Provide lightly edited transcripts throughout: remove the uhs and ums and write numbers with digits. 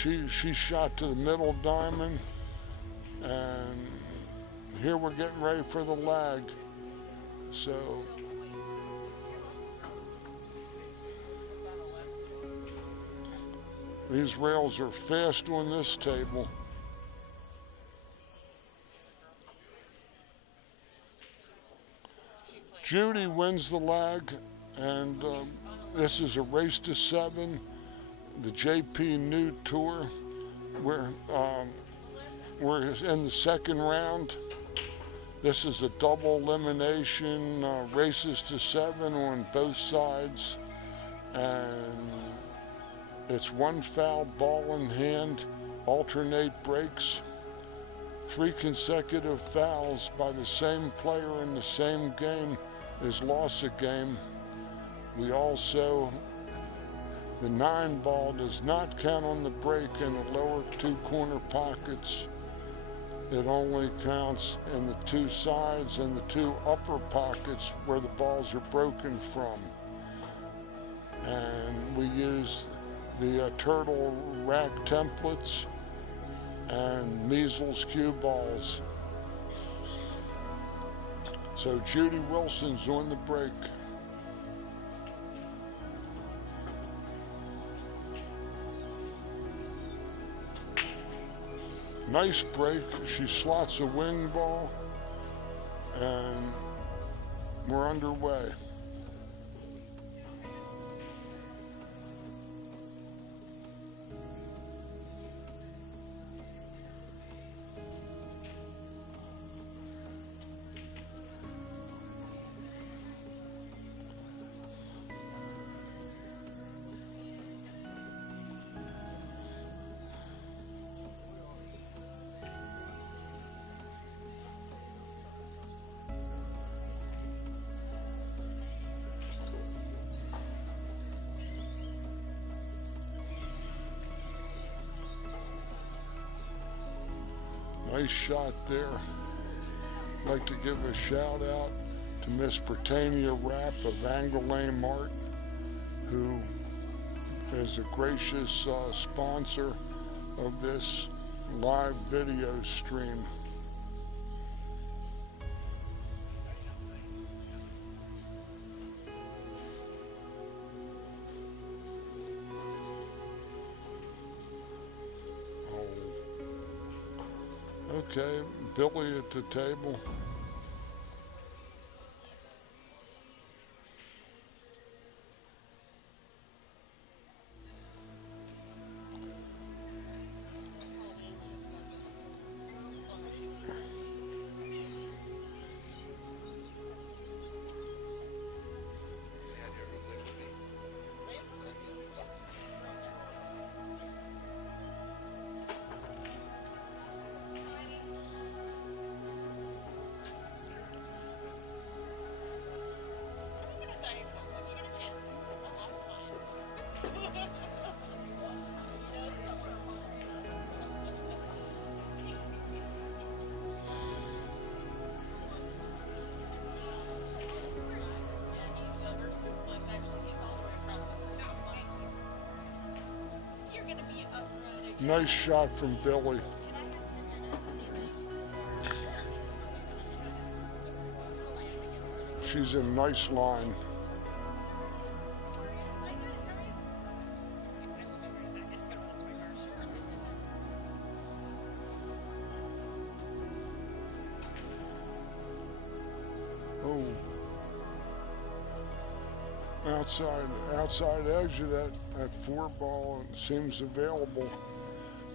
She shot to the middle diamond, and here we're getting ready for the lag. So these rails are fast on this table. Judie wins the lag, and this is a race to 7, the JPNEWT Tour. We're in the second round. This is a double elimination, races to 7 on both sides, and it's one foul, ball in hand, alternate breaks. 3 consecutive fouls by the same player in the same game is lost a game. We also, the 9 ball does not count on the break in the lower 2 corner pockets. It only counts in the 2 sides and the 2 upper pockets where the balls are broken from. And we use the turtle rack templates and measles cue balls. So Judie Wilson's on the break. Nice break. She slots a wing ball, and we're underway. Nice shot there. I'd like to give a shout out to Miss Britannia Rapp of Angoulême Art, who is a gracious sponsor of this live video stream. Okay, Billie at the table. Nice shot from Billie. She's in nice line. Oh. Outside edge of that 4 ball seems available,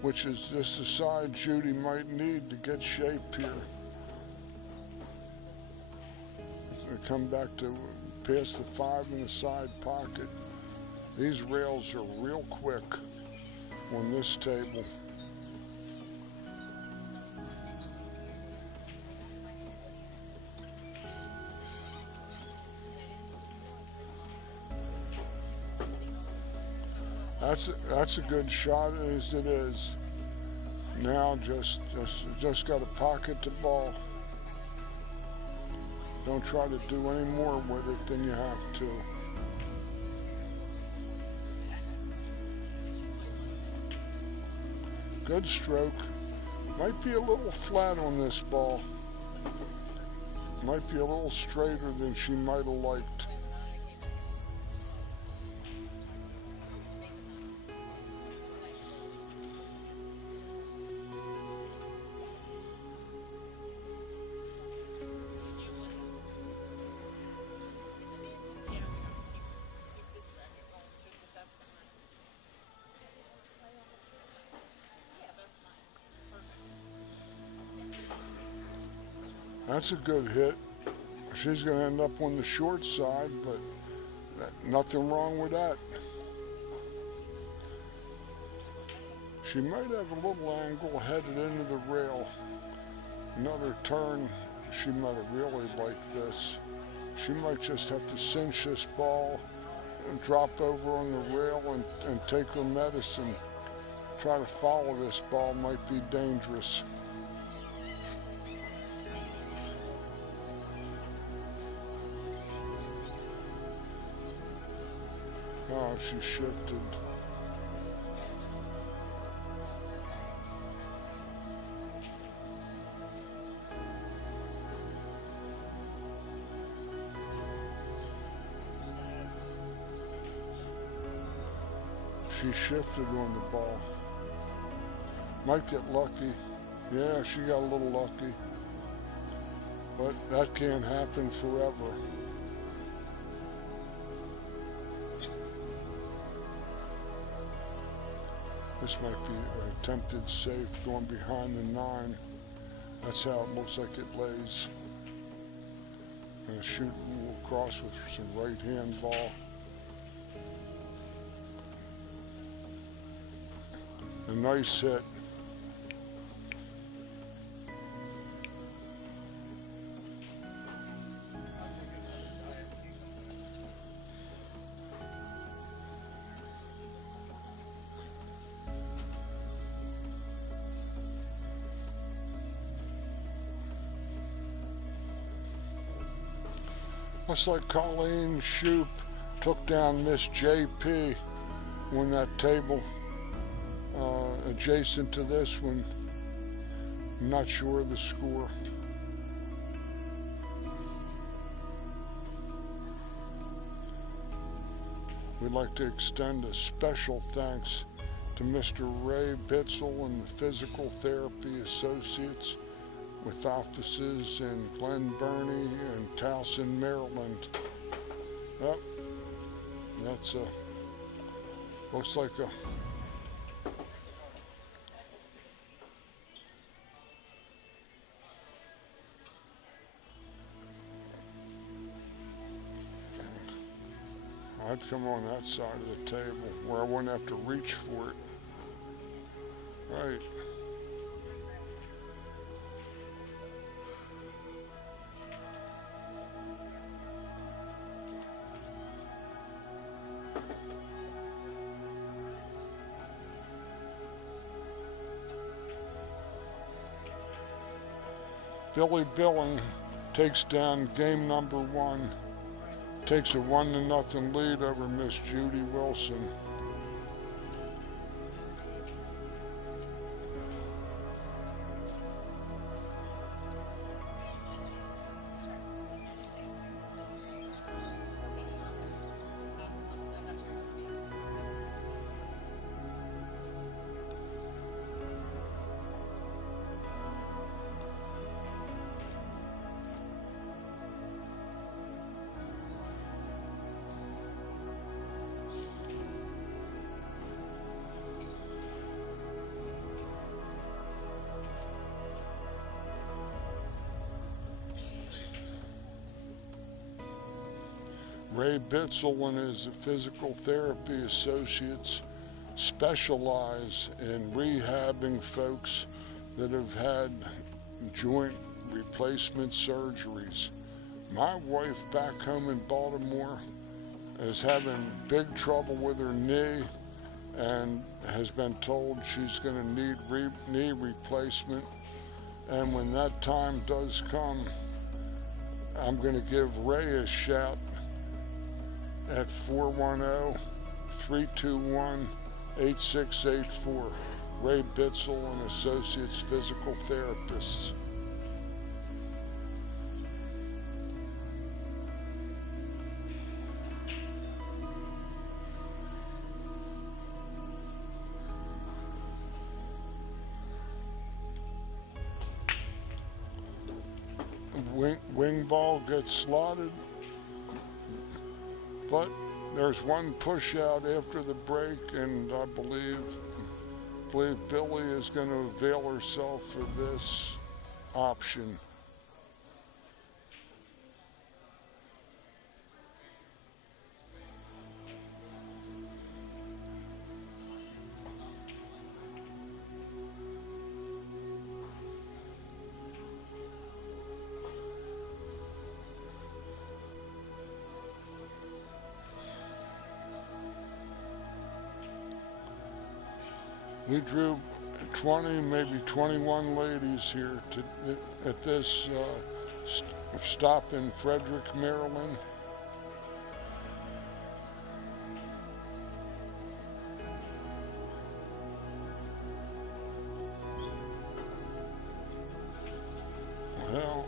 which is just the side Judie might need to get shape here. Come back to past the 5 in the side pocket. These rails are real quick on this table. That's a good shot as it is. Now just got to pocket the ball. Don't try to do any more with it than you have to. Good stroke. Might be a little flat on this ball. Might be a little straighter than she might have liked. That's a good hit. She's going to end up on the short side, but nothing wrong with that. She might have a little angle headed into the rail. Another turn, she might have really liked this. She might just have to cinch this ball and drop over on the rail and take her medicine. Try to follow this ball might be dangerous. Oh, she shifted. She shifted on the ball. Might get lucky. Yeah, she got a little lucky. But that can't happen forever. This might be an attempted safe going behind the 9. That's how it looks like it lays. Gonna shoot a little cross with some right hand ball. A nice hit. Looks like Colleen Shoup took down Miss JP on that table adjacent to this one. I'm not sure of the score. We'd like to extend a special thanks to Mr. Ray Bitzel and the Physical Therapy Associates with offices in Glen Burnie and Towson, Maryland. Yep, that's looks like a I'd come on that side of the table where I wouldn't have to reach for it. Right. Billie Billing takes down game number 1. Takes a 1-0 lead over Miss Judie Wilson. Ray Bitzel and his physical therapy associates specialize in rehabbing folks that have had joint replacement surgeries. My wife back home in Baltimore is having big trouble with her knee and has been told she's going to need knee replacement. And when that time does come, I'm going to give Ray a shout at 410-321-8684. Ray Bitzel and Associates Physical Therapists. Wing ball gets slotted, but there's one push out after the break, and I believe Billie is going to avail herself of this option. We drew 20, maybe 21 ladies here at this stop in Frederick, Maryland. Well,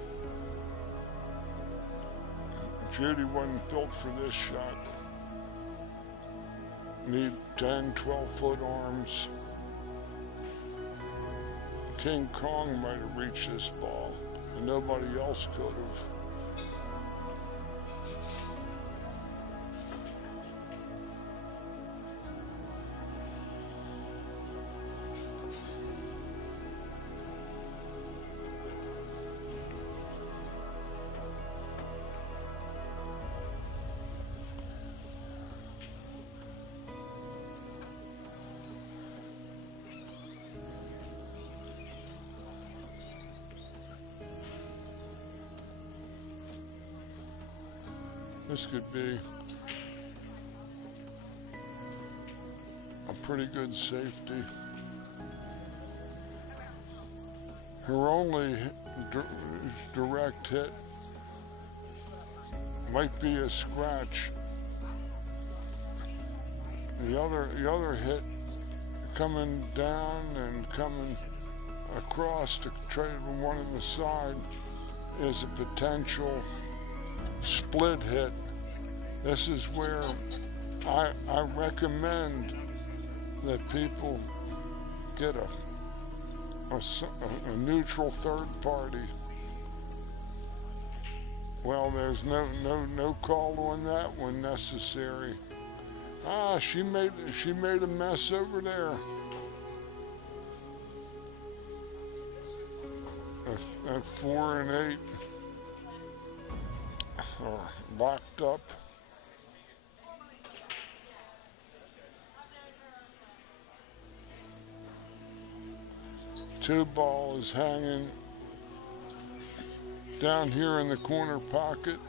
Judie wasn't built for this shot. Need 10, 12-foot arms. King Kong might have reached this ball, and nobody else could have. This could be a pretty good safety. Her only direct hit might be a scratch. The other hit coming down and coming across to trade one on the side is a potential split hit. This is where I recommend that people get a neutral third party. Well, there's no call on that one necessary. She made a mess over there. At 4 and 8 are locked up. Two ball is hanging down here in the corner pocket.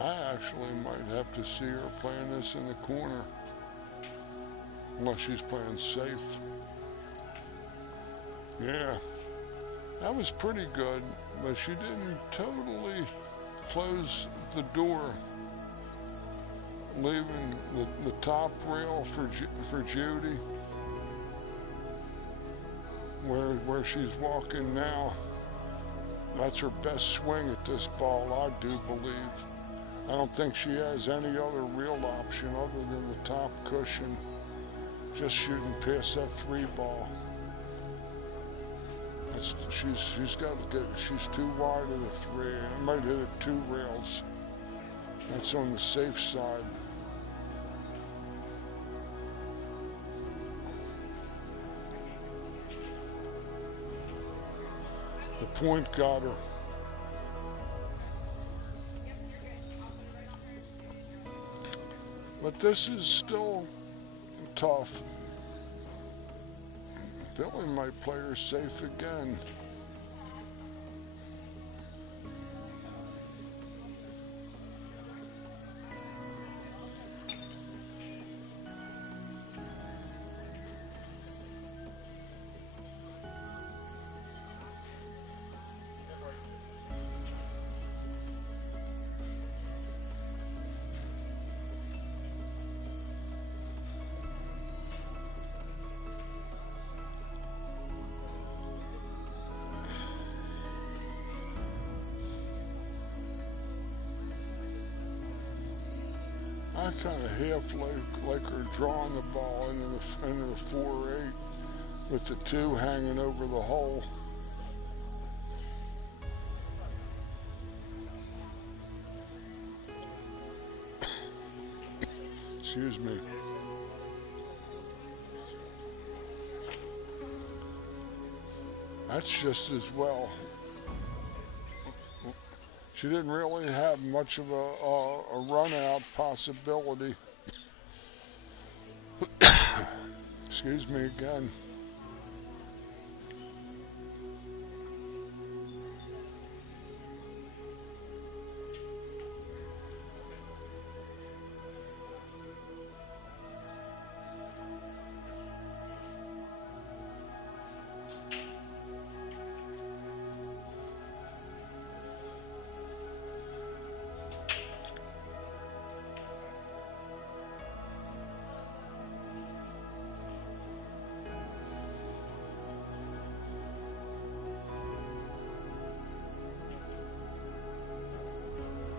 I actually might have to see her playing this in the corner, unless she's playing safe. Yeah, that was pretty good, but she didn't totally close the door, leaving the top rail for Judie, where she's walking now. That's her best swing at this ball, I do believe. I don't think she has any other real option other than the top cushion, just shooting past that 3 ball. She's too wide of the 3. I might hit it 2 rails. That's on the safe side. The point got her. But this is still tough. Billie might play her safe again. I kind of half like her drawing the ball into the 4-8 with the 2 hanging over the hole. Excuse me. That's just as well. She didn't really have much of a run-out possibility. Excuse me again.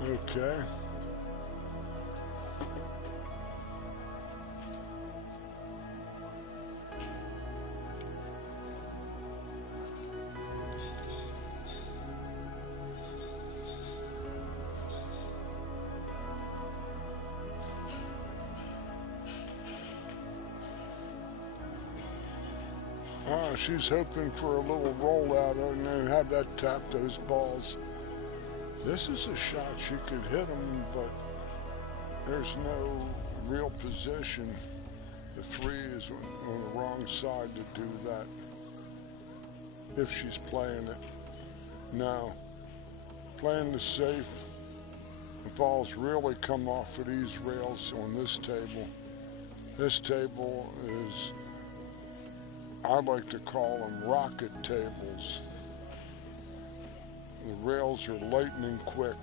Okay. She's hoping for a little rollout and then have that tap those balls. This is a shot she could hit them, but there's no real position. The 3 is on the wrong side to do that. If she's playing it. No. Playing the safe. The balls really come off of these rails on this table. This table is, I like to call them rocket tables. The rails are lightning quick.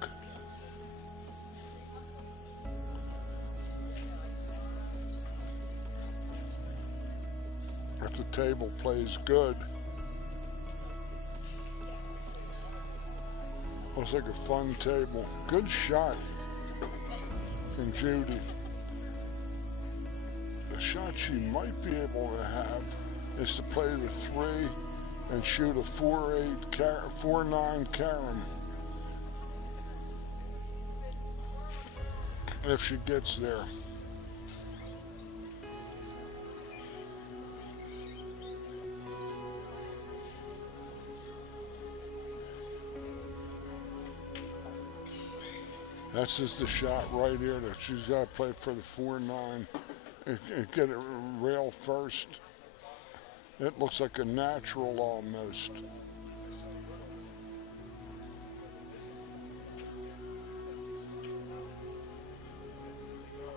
If the table plays good, looks like a fun table. Good shot from Judie. The shot she might be able to have is to play the 3 and shoot a 4-9 carom. If she gets there. That's just the shot right here that she's got to play for the 4-9 and get it rail first. It looks like a natural almost.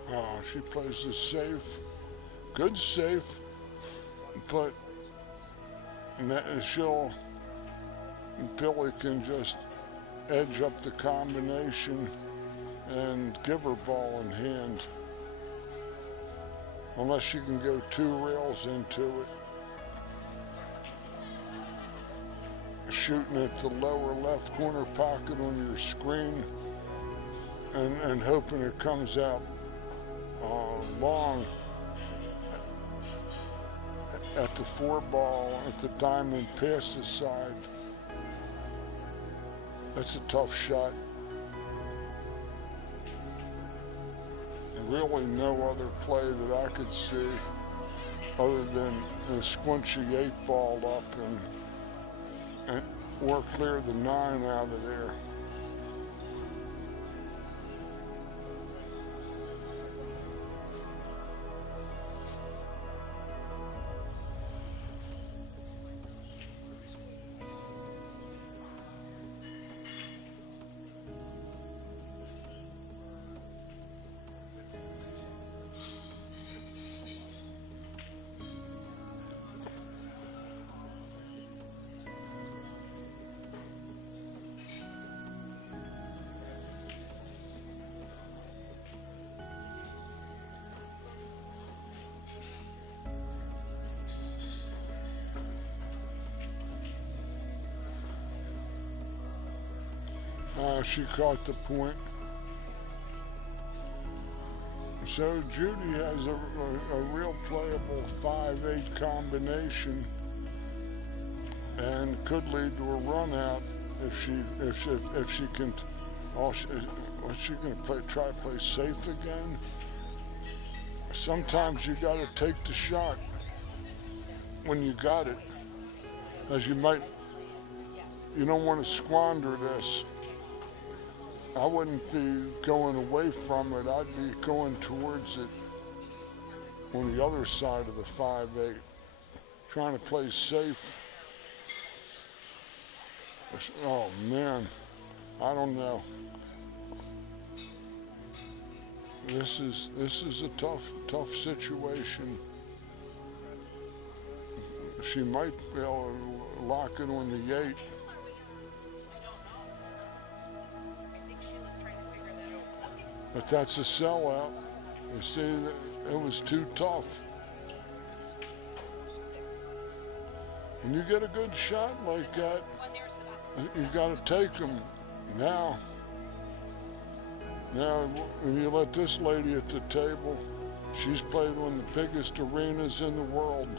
Oh, she plays the safe. Good safe, but Billie can just edge up the combination and give her ball in hand. Unless she can go 2 rails into it. Shooting at the lower left corner pocket on your screen and hoping it comes out long at the 4 ball at the diamond past the side. That's a tough shot. And really no other play that I could see other than a squinchy 8 ball up or clear the 9 out of there. She caught the point. So Judie has a real playable 5-8 combination, and could lead to a run out if she can. Oh, is she going to try to play safe again? Sometimes you got to take the shot when you got it, as you don't want to squander this. I wouldn't be going away from it. I'd be going towards it on the other side of the 5-8, trying to play safe. Oh man, I don't know. This is a tough situation. She might be able to lock it on the 8. But that's a sellout. You see, it was too tough. When you get a good shot like that, you got to take them. Now, when you let this lady at the table, she's played one of the biggest arenas in the world.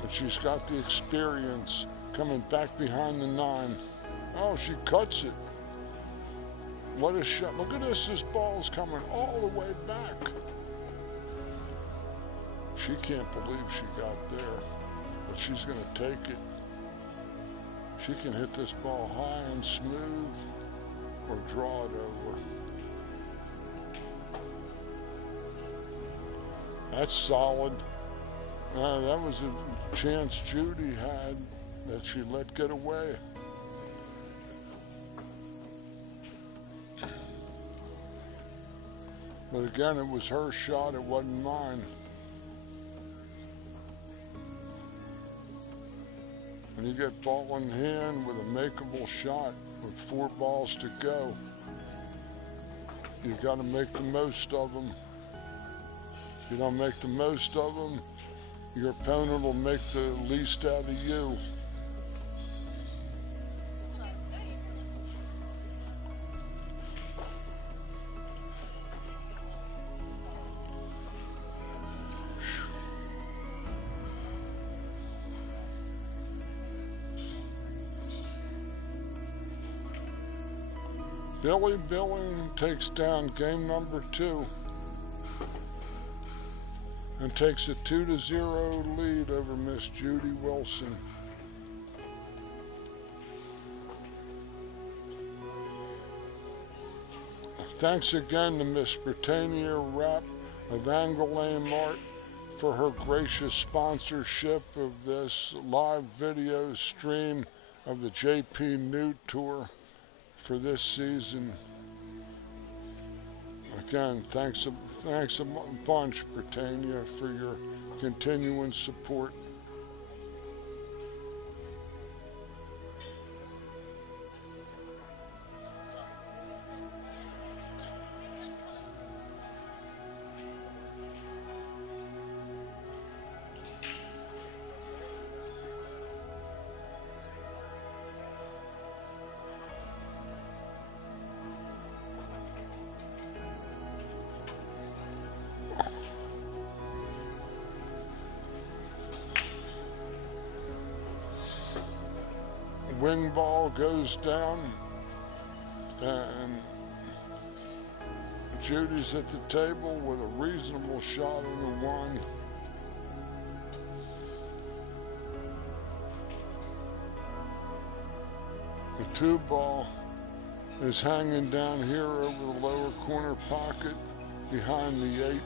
But she's got the experience coming back behind the 9. Oh, she cuts it. What a shot. Look at this. This ball's coming all the way back. She can't believe she got there, but she's going to take it. She can hit this ball high and smooth or draw it over. That's solid. That was a chance Judie had that she let get away. But again, it was her shot, it wasn't mine. When you get ball in hand with a makeable shot with 4 balls to go, you got to make the most of them. If you don't make the most of them, your opponent will make the least out of you. Billie takes down game number 2 and takes a 2-0 lead over Miss Judie Wilson. Thanks again to Miss Britannia Rapp of Angle Aim Art for her gracious sponsorship of this live video stream of the JPNEWT Tour for this season. Again, thanks a bunch, Britannia, for your continuing support. Wing ball goes down, and Judie's at the table with a reasonable shot on the 1. The 2 ball is hanging down here over the lower corner pocket behind the 8.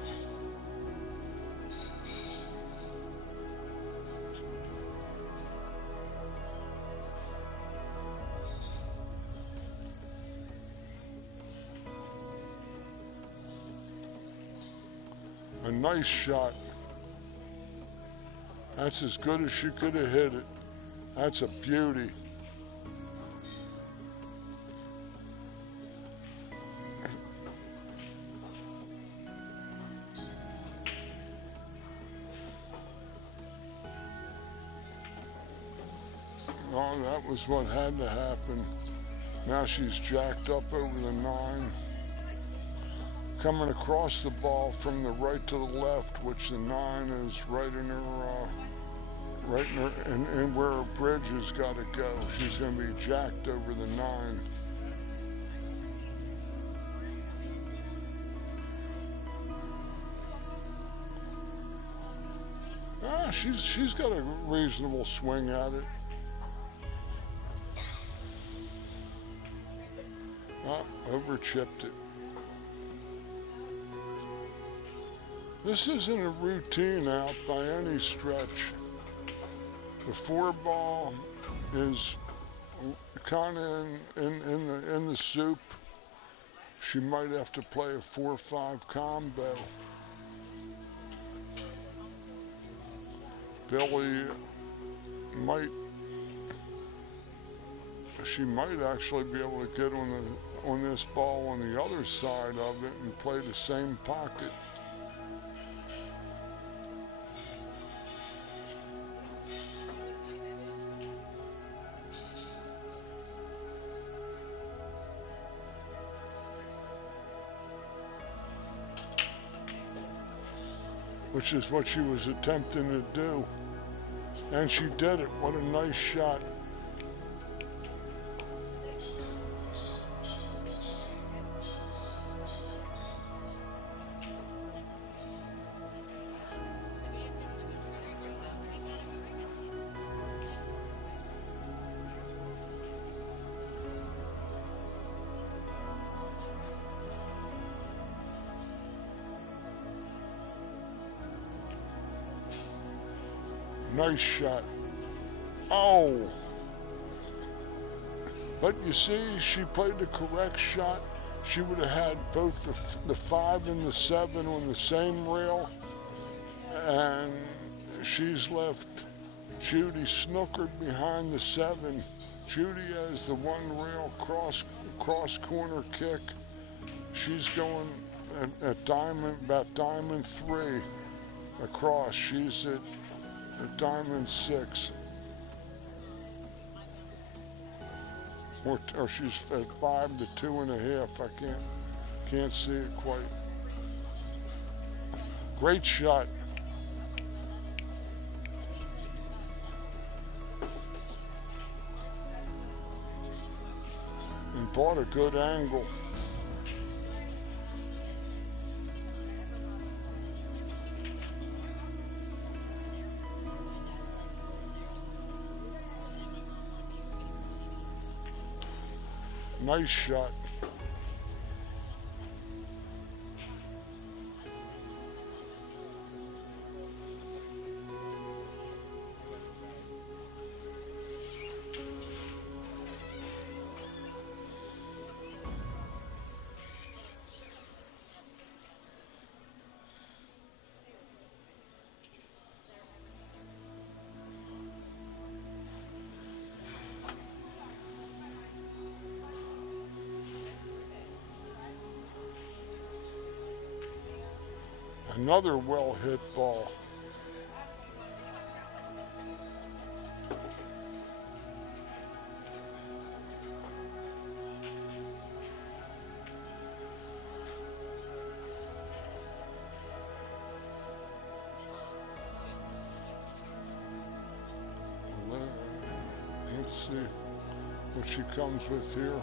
A nice shot. That's as good as she could have hit it. That's a beauty. Oh, that was what had to happen. Now she's jacked up over the 9. Coming across the ball from the right to the left, which the 9 is right in her, and where her bridge has got to go. She's going to be jacked over the 9. She's got a reasonable swing at it. Over chipped it. This isn't a routine out by any stretch. The 4 ball is kind of in the soup. She might have to play a 4-5 combo. Billie might actually be able to get on this ball on the other side of it and play the same pocket. Which is what she was attempting to do. And she did it. What a nice shot. Nice shot. Oh! But you see, she played the correct shot. She would have had both the 5 and the 7 on the same rail. And she's left Judie snookered behind the 7. Judie has the 1 rail cross corner kick. She's going at about diamond 3 across. She's at diamond 6, or she's at 5 to 2.5. I can't see it quite. Great shot. And bought a good angle. Nice shot. Another well-hit ball. Let's see what she comes with here.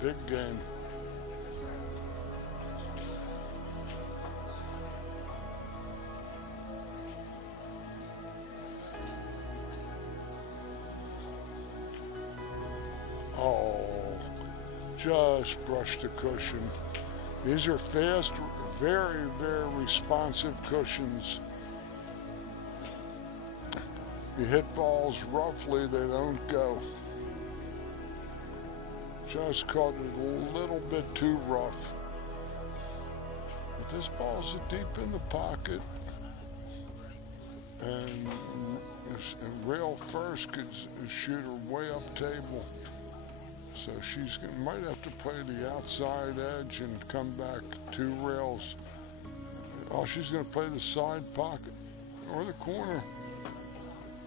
Big game. Just brushed the cushion. These are fast, very, very responsive cushions. You hit balls roughly, they don't go. Just caught it a little bit too rough. But this ball's deep in the pocket. And rail first could shoot her way up table. So she's might have to play the outside edge and come back 2 rails. Oh, she's going to play the side pocket or the corner.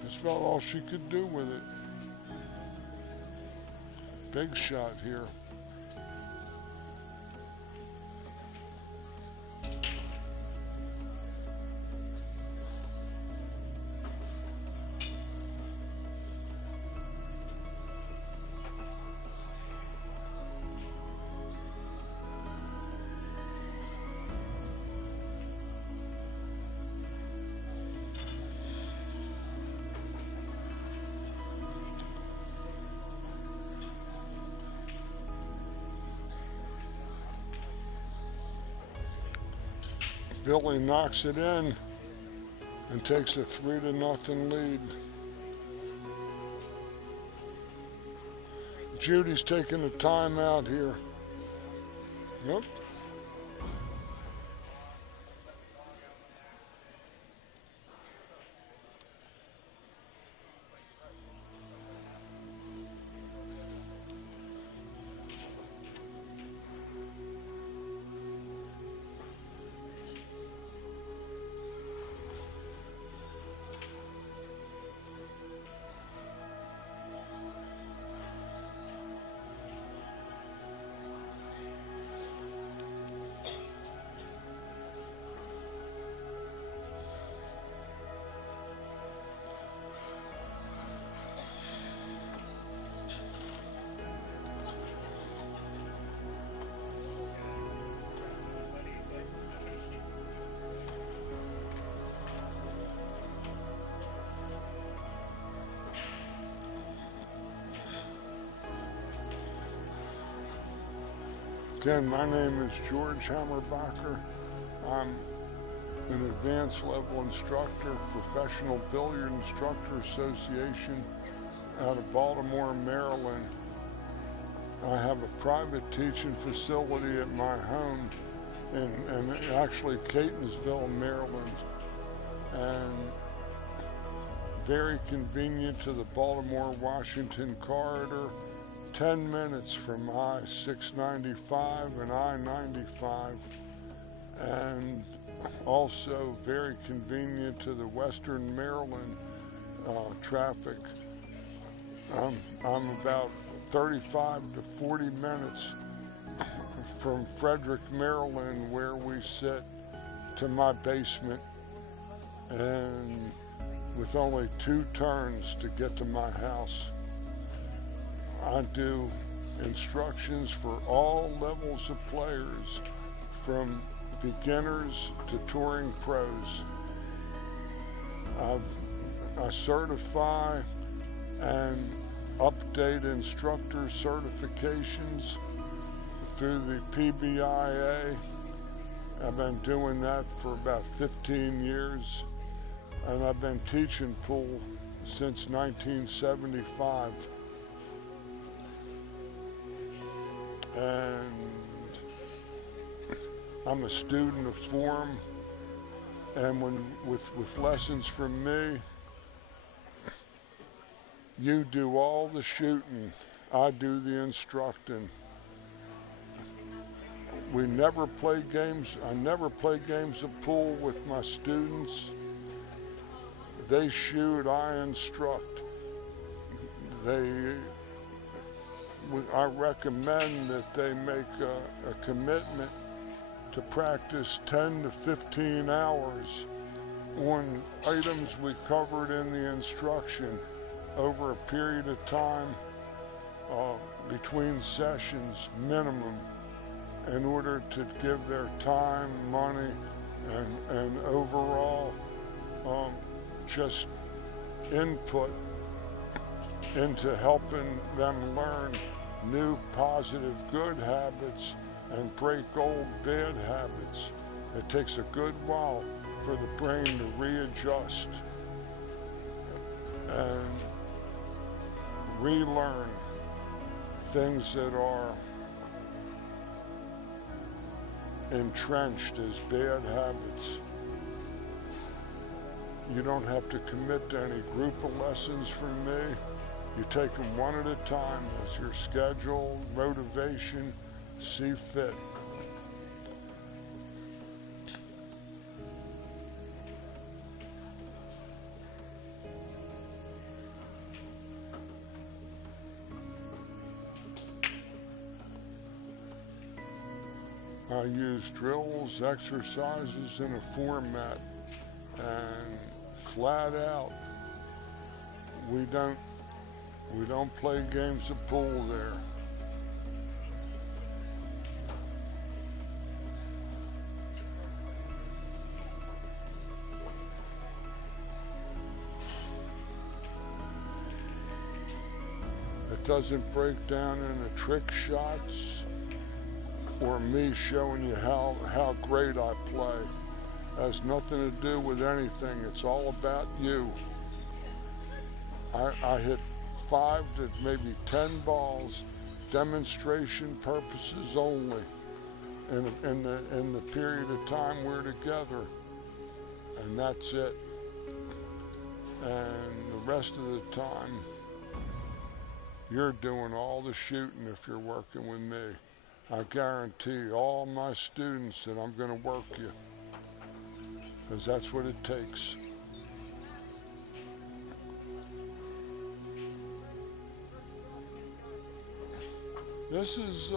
That's about all she could do with it. big shot here. Billie knocks it in and takes a 3-0 lead. Judie's taking a timeout here. Yep. Again, my name is George Hammerbacher. I'm an advanced level instructor, Professional Billiard Instructor Association out of Baltimore, Maryland. I have a private teaching facility at my home in actually Catonsville, Maryland, and very convenient to the Baltimore-Washington corridor. 10 minutes from I-695 and I-95, and also very convenient to the Western Maryland traffic. I'm about 35 to 40 minutes from Frederick, Maryland, where we sit, to my basement, and with only 2 turns to get to my house. I do instructions for all levels of players, from beginners to touring pros. I certify and update instructor certifications through the PBIA. I've been doing that for about 15 years, and I've been teaching pool since 1975. And I'm a student of form, and with lessons from me, you do all the shooting, I do the instructing. We never play games. I never play games of pool with my students. They shoot, I instruct. I recommend that they make a commitment to practice 10 to 15 hours on items we covered in the instruction over a period of time between sessions minimum, in order to give their time, money, and overall just input into helping them learn new positive good habits and break old bad habits. It takes a good while for the brain to readjust and relearn things that are entrenched as bad habits. You don't have to commit to any group of lessons from me. You take them one at a time as your schedule, motivation, see fit. I use drills, exercises in a format, and flat out, we don't play games of pool there. It doesn't break down into trick shots or me showing you how great I play. It has nothing to do with anything. It's all about you. I hit 5 to maybe 10 balls, demonstration purposes only, in the period of time we're together, and that's it. And the rest of the time, you're doing all the shooting if you're working with me. I guarantee all my students that I'm going to work you, because that's what it takes. This is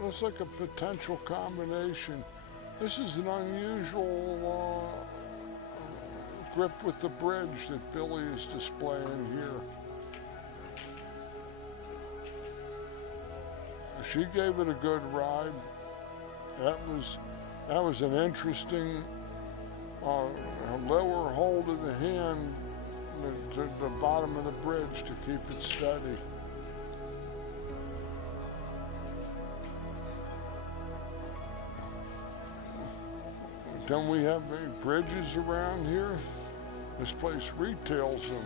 looks like a potential combination. This is an unusual grip with the bridge that Billie is displaying here. She gave it a good ride. That was an interesting lower hold of the hand to the bottom of the bridge to keep it steady. Don't we have any bridges around here? This place retails them.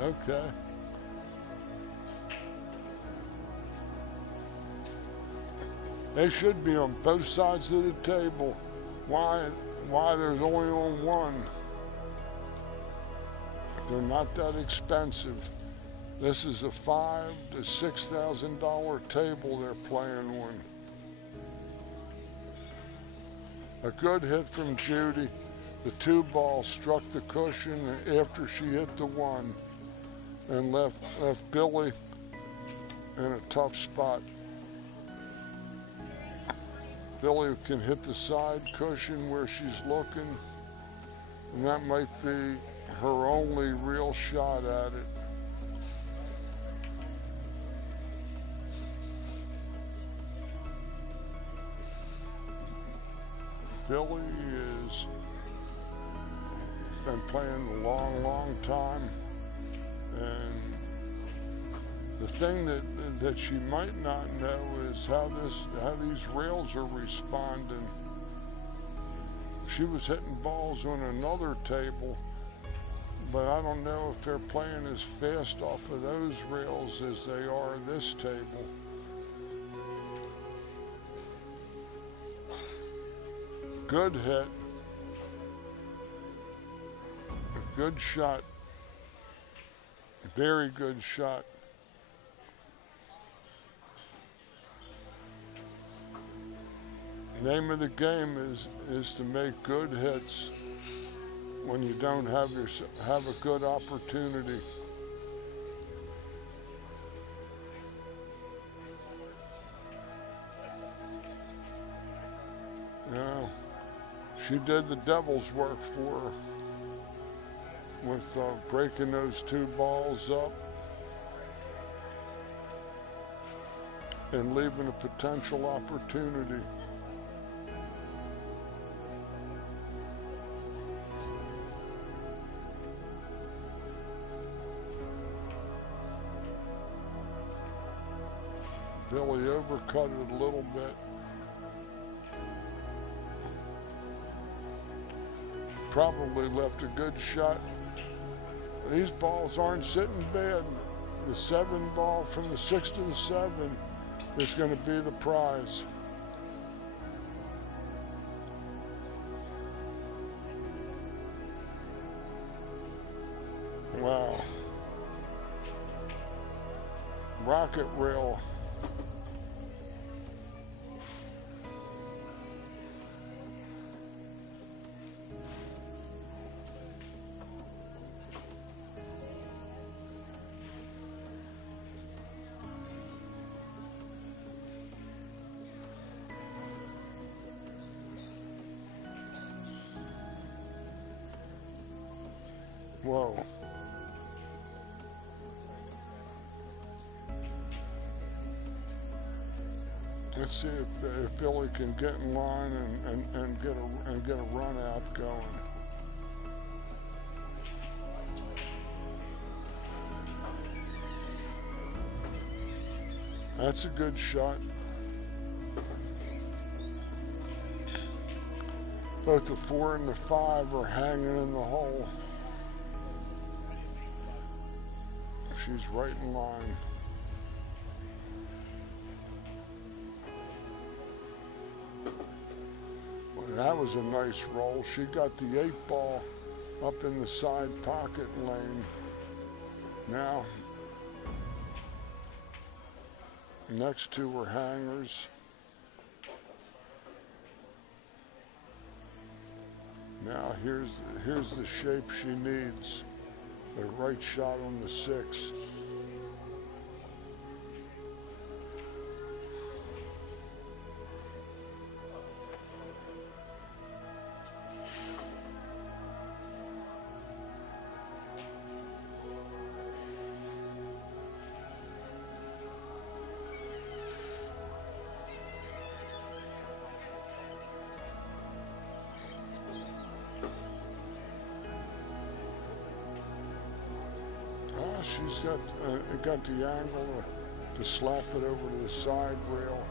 Okay. They should be on both sides of the table. Why there's only on one? They're not that expensive. This is a $5,000 to $6,000 table they're playing on. A good hit from Judie. The 2 ball struck the cushion after she hit the 1 and left Billie in a tough spot. Billie can hit the side cushion where she's looking, and that might be her only real shot at it. Billie has been playing a long time, and the thing that she might not know is how these rails are responding. She was hitting balls on another table, but I don't know if they're playing as fast off of those rails as they are this table. Good hit. A good shot. Very good shot. The name of the game is to make good hits when you don't have a good opportunity. Now, she did the devil's work for her with breaking those 2 balls up and leaving a potential opportunity. Billie overcut it a little bit. Probably left a good shot. These balls aren't sitting bad. The 7 ball from the 6 to the 7 is going to be the prize. Wow. Rocket rail. Whoa. Let's see if Billie can get in line and get a run out going. That's a good shot. Both the 4 and the 5 are hanging in the hole. She's right in line. Well, that was a nice roll. She got the 8 ball up in the side pocket lane. Now, next two were hangers. Now here's the shape she needs. The right shot on the 6. She's got the angle to slap it over to the side rail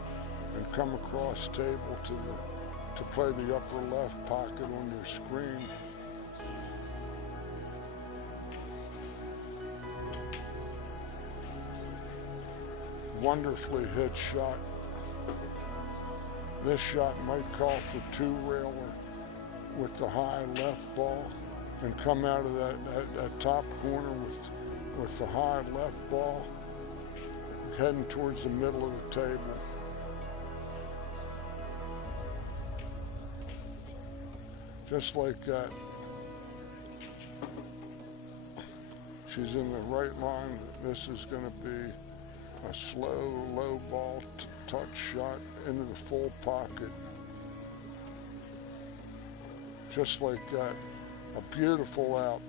and come across table to play the upper left pocket on your screen. Wonderfully hit shot. This shot might call for 2-railer with the high left ball and come out of that top corner with the high left ball heading towards the middle of the table. Just like that. She's in the right line. This is going to be a slow, low ball touch shot into the full pocket. Just like that. A beautiful out.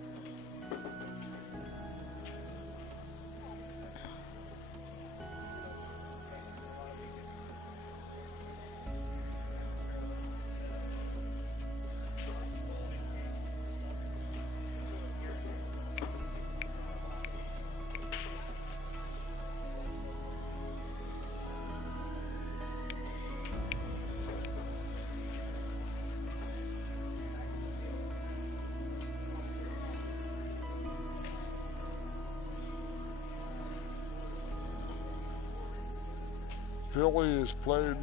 Billie has played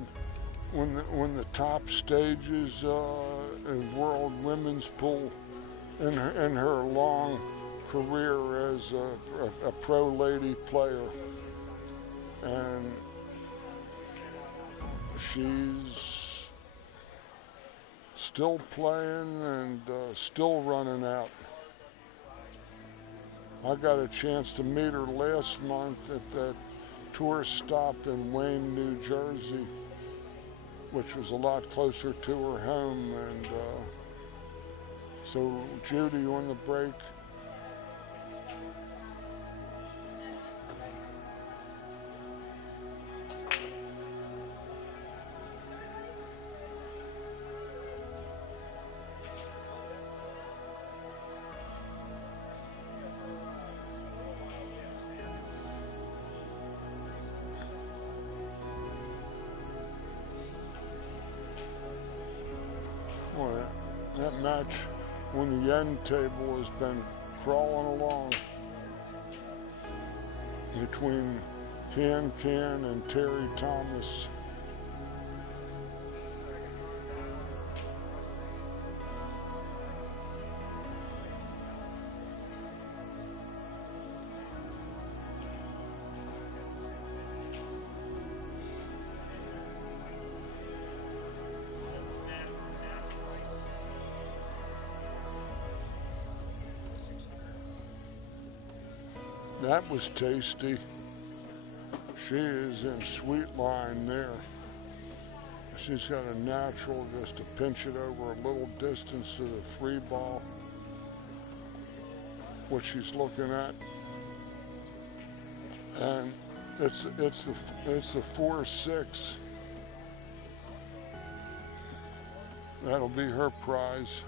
when the top stages in World Women's Pool in her long career as a pro lady player, and she's still playing and still running out. I got a chance to meet her last month at that tourist stop in Wayne, New Jersey, which was a lot closer to her home, and so Judie on the break. Well, that match on the end table has been crawling along between Can and Terry Thomas. That was tasty. She is in sweet line there. She's got a natural just to pinch it over a little distance to the 3 ball. what she's looking at. And it's the 4-6. That'll be her prize.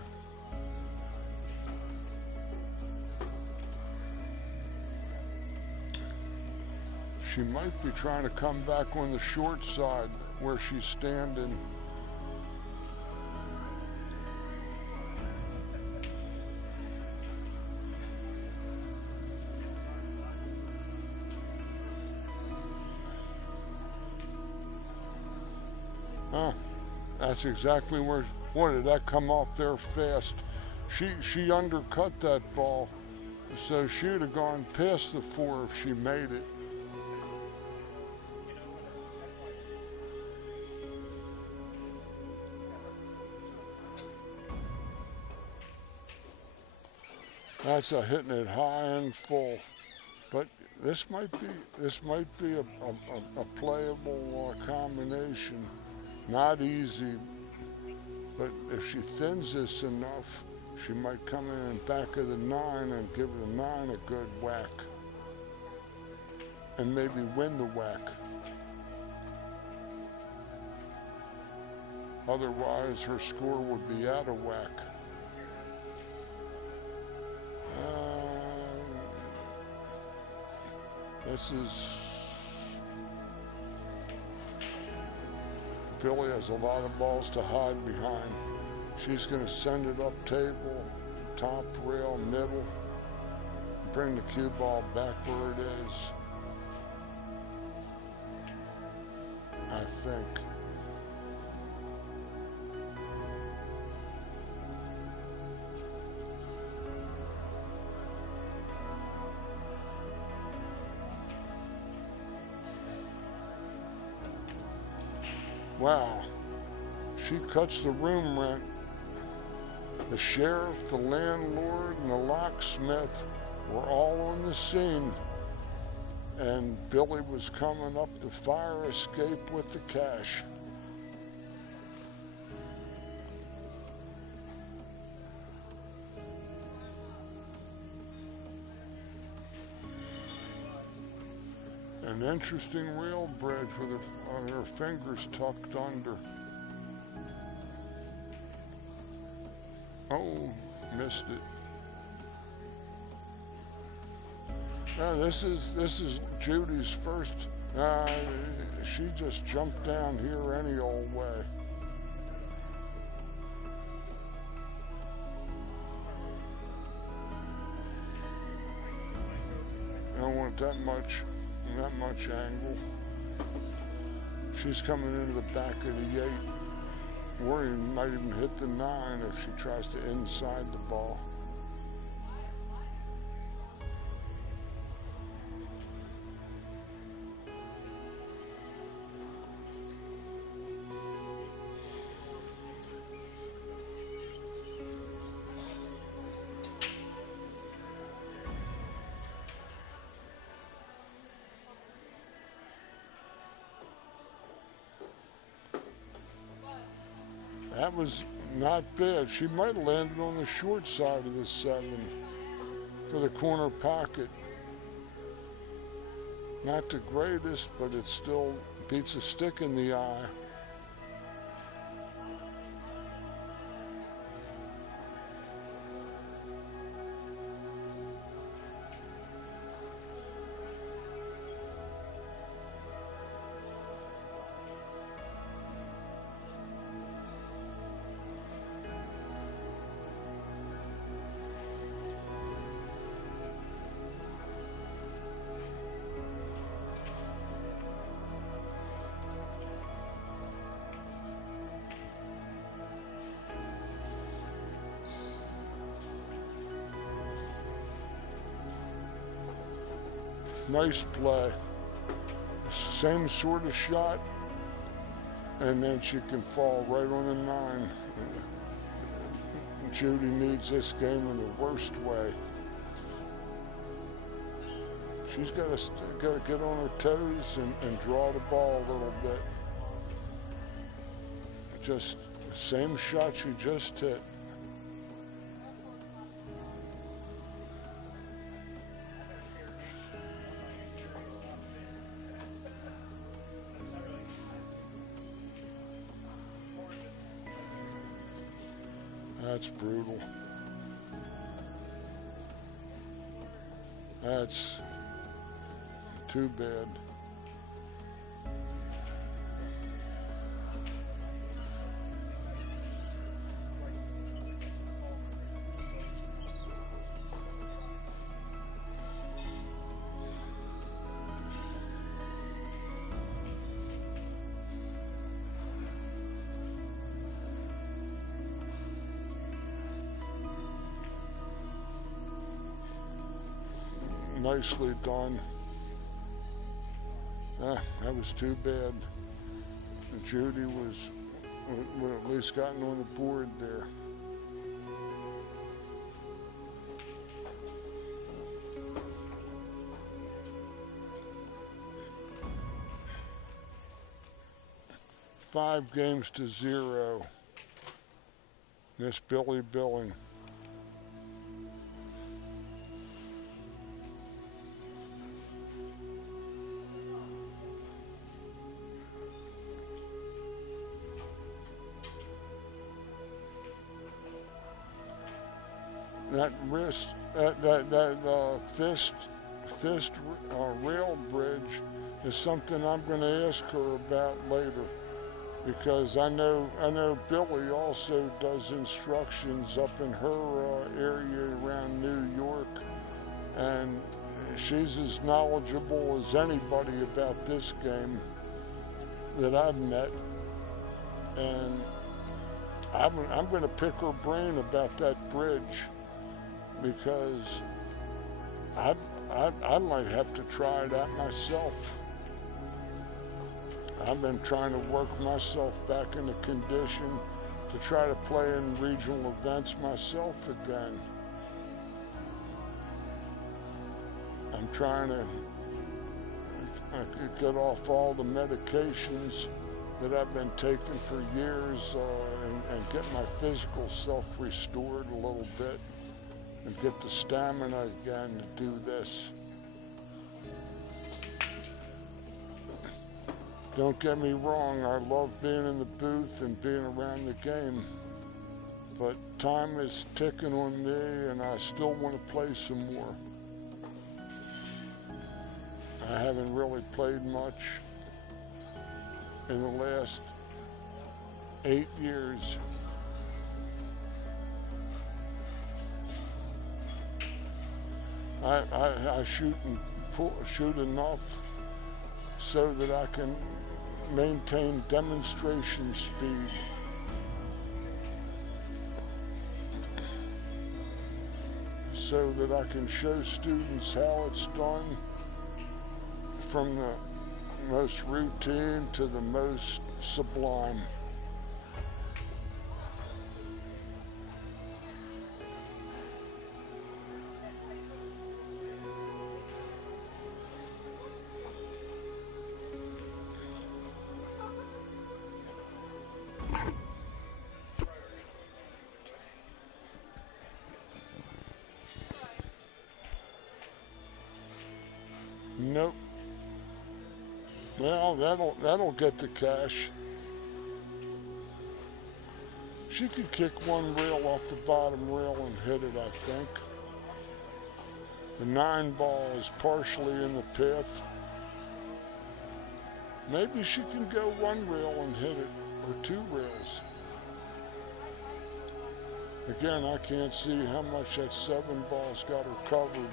She might be trying to come back on the short side where she's standing. That's exactly where. Boy, did that come off there fast. She undercut that ball, so she'd have gone past the 4 if she made it. That's a hitting it high and full, but this might be a playable combination. Not easy, but if she thins this enough, she might come in back of the 9 and give the 9 a good whack, and maybe win the whack. Otherwise, her score would be out of whack. This is. Billie has a lot of balls to hide behind. She's going to send it up table, top rail, middle, bring the cue ball back where it is. I think. Wow, she cuts the room rent. The sheriff, the landlord, and the locksmith were all on the scene, and Billie was coming up the fire escape with the cash. An interesting rail bridge with her fingers tucked under. Oh, missed it. Now this is Judie's first. She just jumped down here any old way. I don't want that much angle. She's coming into the back of the 8. Worry might even hit the 9 if she tries to inside the ball. That was not bad. She might have landed on the short side of the 7 for the corner pocket. Not the greatest, but it still beats a stick in the eye. Nice play. Same sort of shot, and then she can fall right on the 9. Judie needs this game in the worst way. She's got to get on her toes and draw the ball a little bit. Just same shot she just hit. that's brutal. That's too bad. Nicely done. That was too bad. Judie would at least gotten on the board there. Five games to 0. Miss Billie Billing. That wrist, that fist rail bridge is something I'm going to ask her about later, because I know Billie also does instructions up in her area around New York, and she's as knowledgeable as anybody about this game that I've met, and I'm going to pick her brain about that bridge, because I might have to try it out myself. I've been trying to work myself back into condition to try to play in regional events myself again. I'm trying to get off all the medications that I've been taking for years, and get my physical self restored a little bit, and get the stamina again to do this. Don't get me wrong, I love being in the booth and being around the game, but time is ticking on me and I still want to play some more. I haven't really played much in the last 8 years. I shoot enough so that I can maintain demonstration speed. So that I can show students how it's done, from the most routine to the most sublime. Nope. Well, that'll get the cash. She could kick one rail off the bottom rail and hit it, I think. The 9 ball is partially in the path. Maybe she can go one rail and hit it, or 2 rails. Again, I can't see how much that 7 ball's got her covered.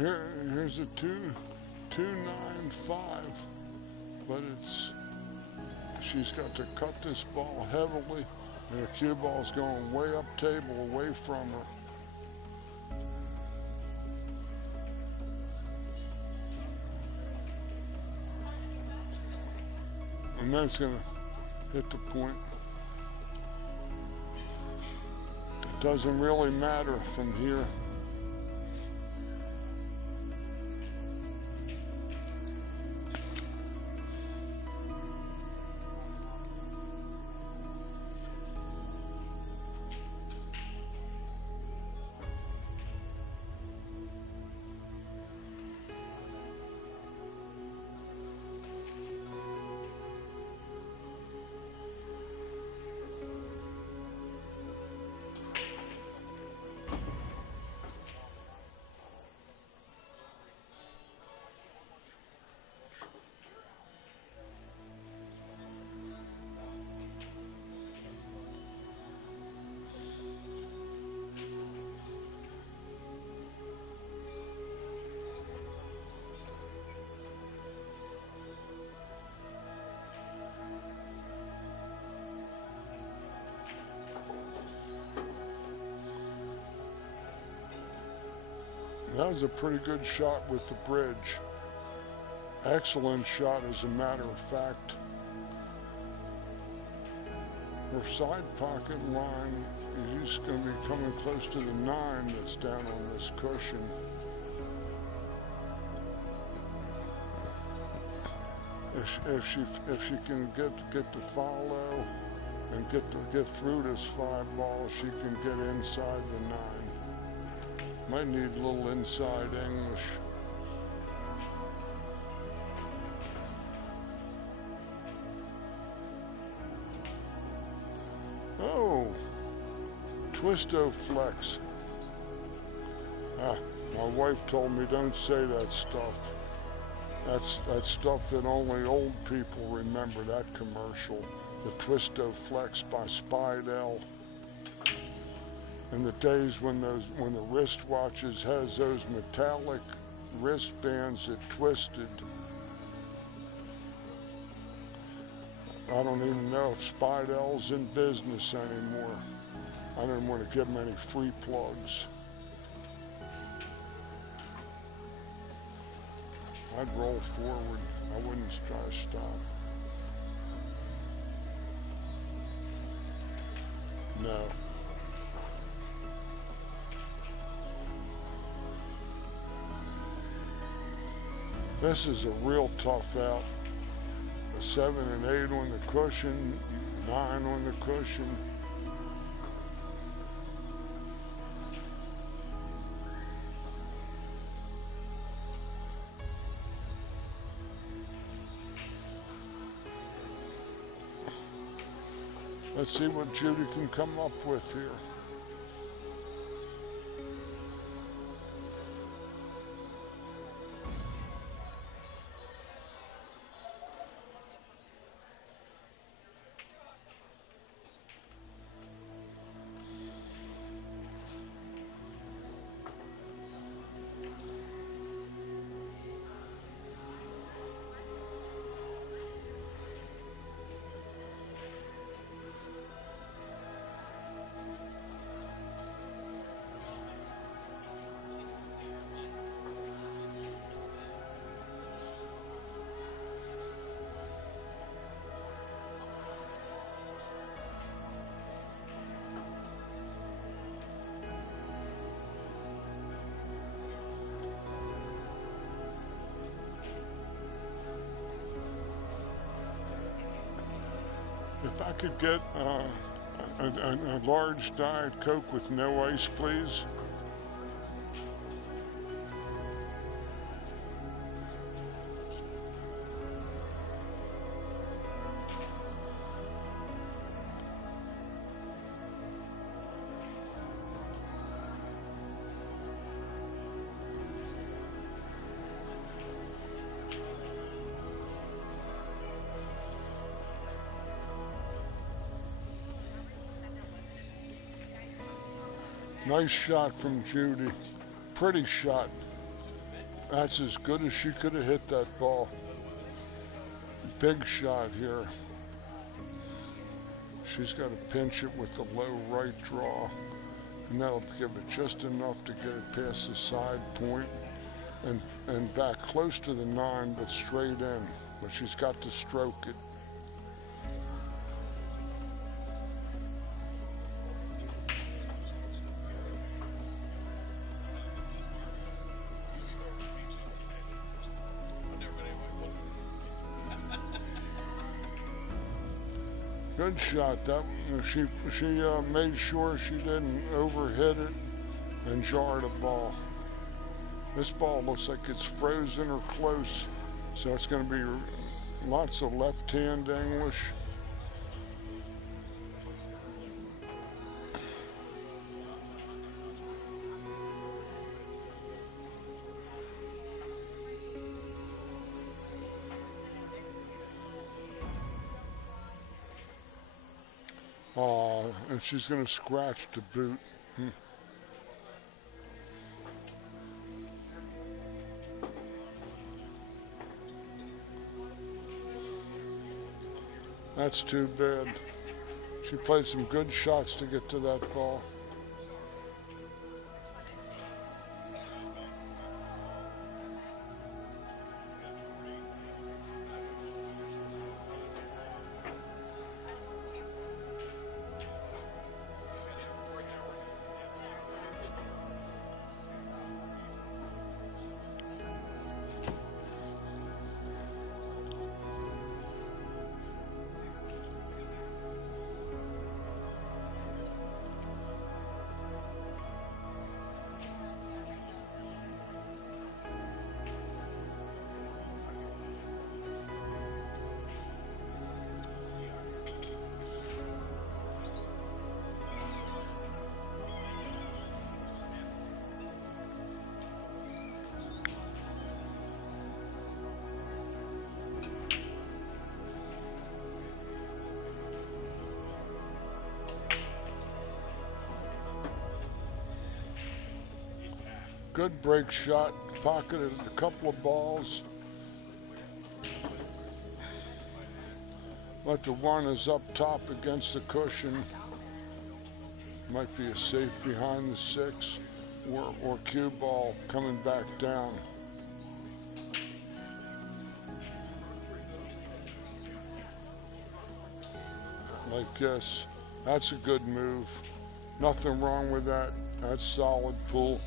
Here's a 295, but she's got to cut this ball heavily, and the cue ball's going way up table away from her. And then it's going to hit the point. It doesn't really matter from here. That was a pretty good shot with the bridge. Excellent shot, as a matter of fact. Her side pocket line is going to be coming close to the 9 that's down on this cushion. If she can get the follow and get through this 5 ball, she can get inside the 9. Might need a little inside English. Oh, Twisto Flex. My wife told me don't say that stuff. That's stuff that only old people remember, that commercial. The Twisto Flex by Spidell. In the days when the wristwatches has those metallic wristbands that twisted. I don't even know if Spidell's in business anymore. I didn't want to give them any free plugs. I'd roll forward. I wouldn't try to stop. No. This is a real tough out. A 7 and 8 on the cushion, 9 on the cushion. Let's see what Judie can come up with here. If I could get a large Diet Coke with no ice, please. Nice shot from Judie. Pretty shot. That's as good as she could have hit that ball. Big shot here. She's got to pinch it with the low right draw, and that'll give it just enough to get it past the side point and back close to the 9, but straight in. But she's got to stroke it. Good shot. That she made sure she didn't overhit it and jar the ball. This ball looks like it's frozen or close, so it's going to be lots of left-hand English. And she's going to scratch to boot. That's too bad. She played some good shots to get to that ball. Good break shot, pocketed a couple of balls. But the 1 is up top against the cushion. Might be a safe behind the 6 or cue ball coming back down. Like this. That's a good move. Nothing wrong with that. That's solid pull.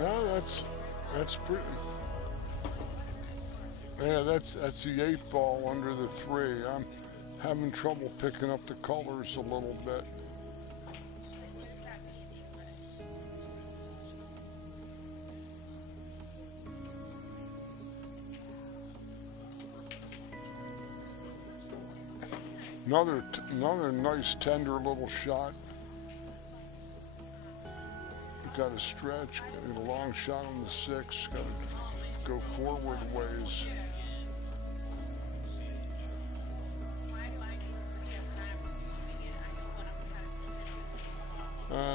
Well, that's pretty. Yeah, that's the 8 ball under the 3. I'm having trouble picking up the colors a little bit. Another nice tender little shot. Got to stretch, get a long shot on the 6. Got to go forward ways.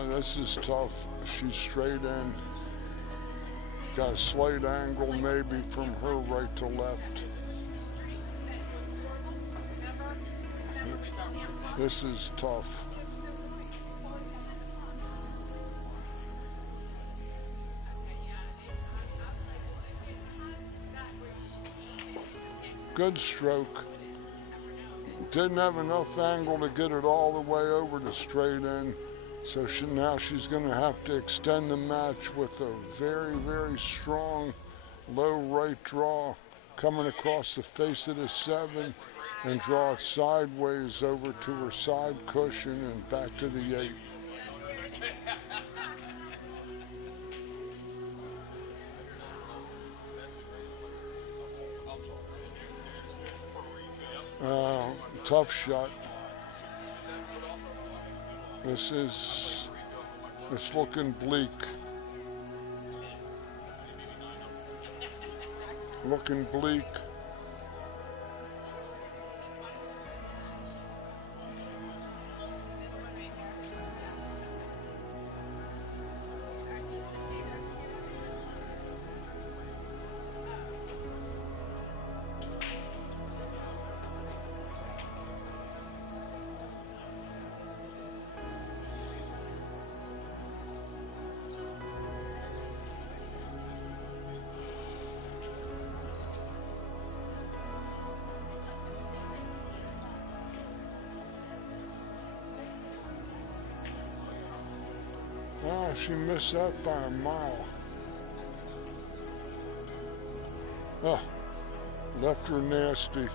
This is tough. She's straight in. Got a slight angle maybe from her right to left. This is tough. Good stroke. Didn't have enough angle to get it all the way over to straight in. So now she's going to have to extend the match with a very, very strong low right draw coming across the face of the 7 and draw it sideways over to her side cushion and back to the 8. Tough shot. It's looking bleak. Looking bleak. Oh, she missed that by a mile. Oh, left her nasty.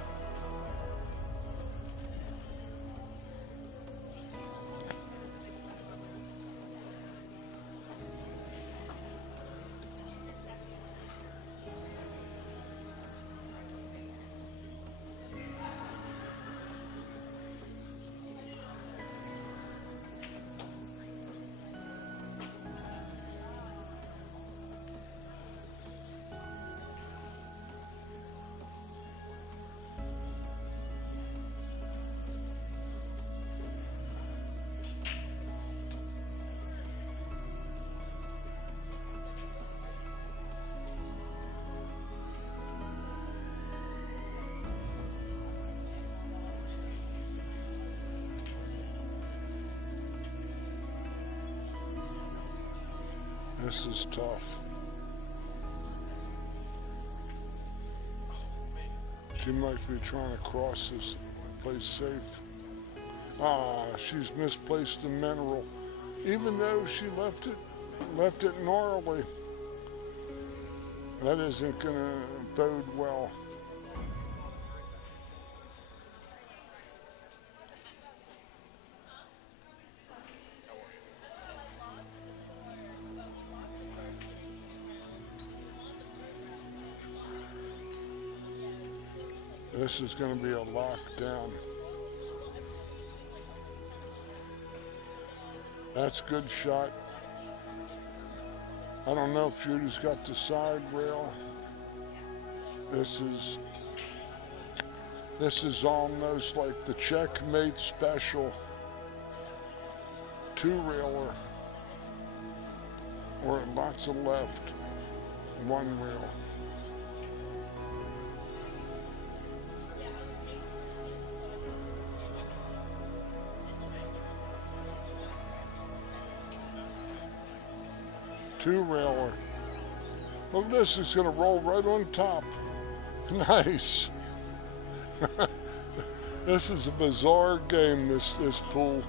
This is tough. She might be trying to cross this place safe. Ah, she's misplaced the mineral. Even though she left it gnarly. That isn't gonna bode well. This is going to be a lockdown. That's a good shot. I don't know if Judie's got the side rail. This is almost like the checkmate special. 2-railer. Or lots of left. 1 rail. Two-railer. Look, this is going to roll right on top. Nice. This is a bizarre game, this pool.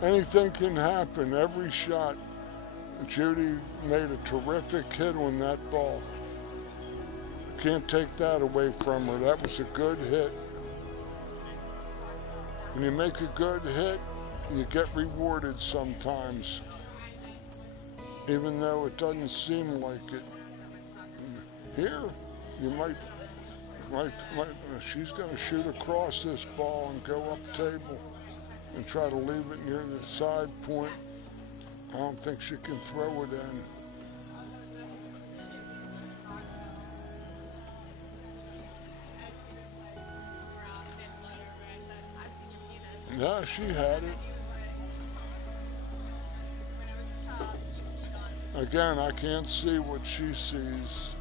Anything can happen, every shot. Judie made a terrific hit on that ball. can't take that away from her. That was a good hit. When you make a good hit, you get rewarded sometimes, even though it doesn't seem like it. Here, you might she's going to shoot across this ball and go up table and try to leave it near the side point. I don't think she can throw it in. Yeah, she had it. Again, I can't see what she sees.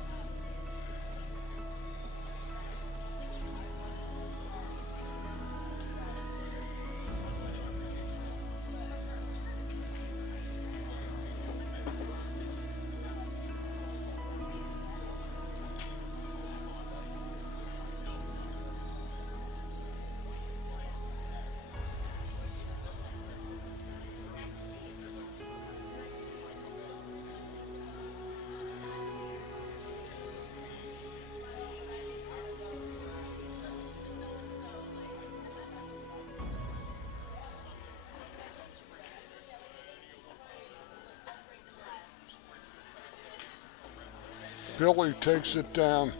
Billie takes it down.